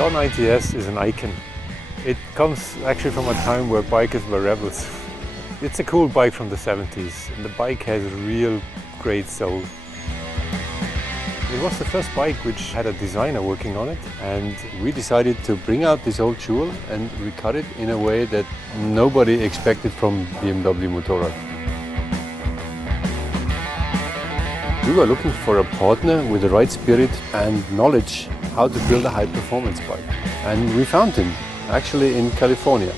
The R90S is an icon. It comes actually from a time where bikers were rebels. It's a cool bike from the 70s, and the bike has a real great soul. It was the first bike which had a designer working on it, and we decided to bring out this old jewel and recut it in a way that nobody expected from BMW Motorrad. We were looking for a partner with the right spirit and knowledge how to build a high-performance bike. And we found him, actually in California.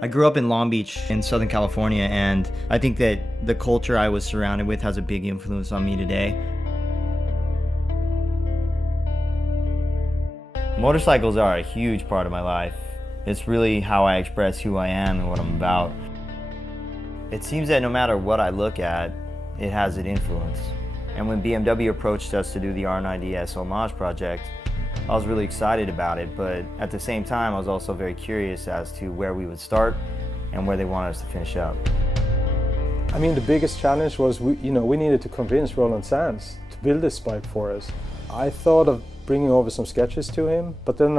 I grew up in Long Beach in Southern California, and I think that the culture I was surrounded with has a big influence on me today. Motorcycles are a huge part of my life. It's really how I express who I am and what I'm about. It seems that no matter what I look at, it has an influence. And when BMW approached us to do the R90S homage project, I was really excited about it, but at the same time, I was also very curious as to where we would start and where they wanted us to finish up. I mean, the biggest challenge was we needed to convince Roland Sands to build this bike for us. I thought of bringing over some sketches to him, but then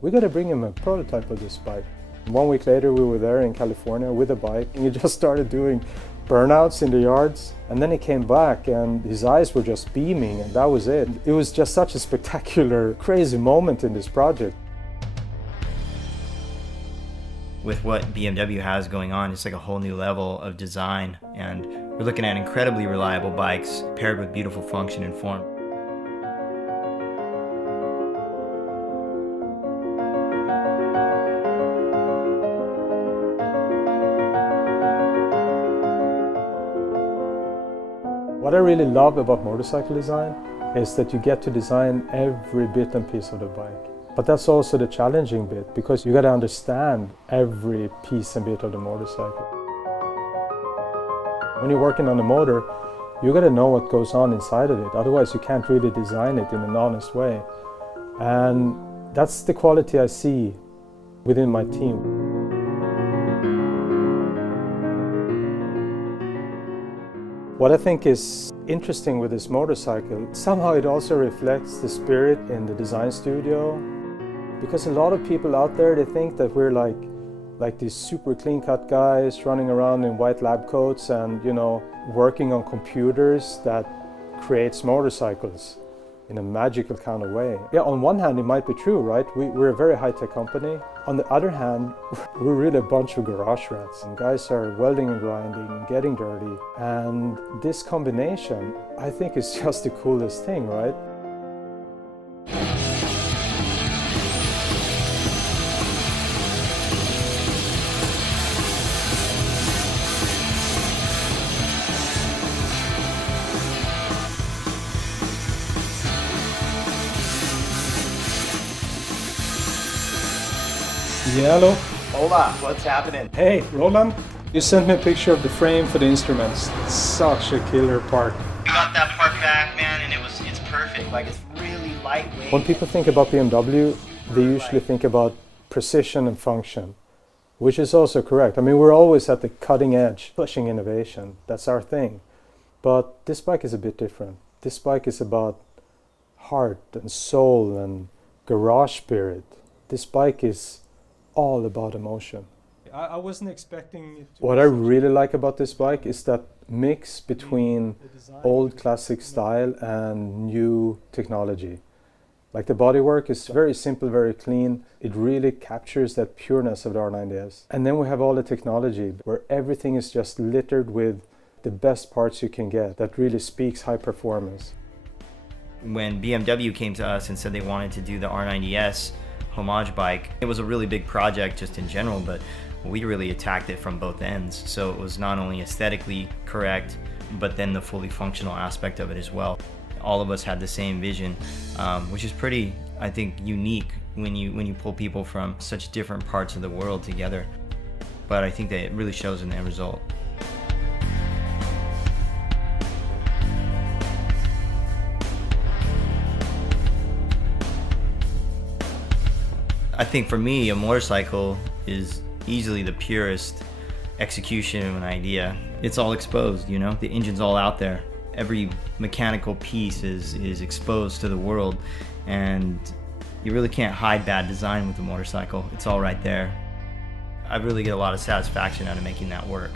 we got to bring him a prototype of this bike. 1 week later, we were there in California with a bike, and he just started doing burnouts in the yards, and then he came back and his eyes were just beaming, and that was it. It was just such a spectacular, crazy moment in this project. With what BMW has going on, it's like a whole new level of design, and we're looking at incredibly reliable bikes paired with beautiful function and form. What I really love about motorcycle design is that you get to design every bit and piece of the bike. But that's also the challenging bit, because you got to understand every piece and bit of the motorcycle. When you're working on a motor, you got to know what goes on inside of it, otherwise you can't really design it in an honest way. And that's the quality I see within my team. What I think is interesting with this motorcycle, somehow it also reflects the spirit in the design studio. Because a lot of people out there, they think that we're like these super clean-cut guys running around in white lab coats and, working on computers that creates motorcycles in a magical kind of way. Yeah, on one hand, it might be true, right? We're a very high-tech company. On the other hand, we're really a bunch of garage rats. And guys are welding and grinding, getting dirty. And this combination, I think, is just the coolest thing, right? Yeah, hello. Hola, what's happening? Hey, Roland, you sent me a picture of the frame for the instruments. It's such a killer part. We got that part back, man, and it's perfect. Like, it's really lightweight. When people think about BMW, they usually think about precision and function, which is also correct. I mean, we're always at the cutting edge, pushing innovation. That's our thing. But this bike is a bit different. This bike is about heart and soul and garage spirit. This bike is all about emotion. I wasn't expecting it to. What I really like about this bike is that mix between old classic style and new technology. Like the bodywork is very simple, very clean. It really captures that pureness of the R90S. And then we have all the technology where everything is just littered with the best parts you can get that really speaks high performance. When BMW came to us and said they wanted to do the R90S homage bike, it was a really big project just in general, but we really attacked it from both ends. So it was not only aesthetically correct, but then the fully functional aspect of it as well. All of us had the same vision, which is pretty, I think, unique when you pull people from such different parts of the world together. But I think that it really shows in the end result. I think for me, a motorcycle is easily the purest execution of an idea. it's all exposed, you know? The engine's all out there. Every mechanical piece is exposed to the world, and you really can't hide bad design with a motorcycle. It's all right there. I really get a lot of satisfaction out of making that work.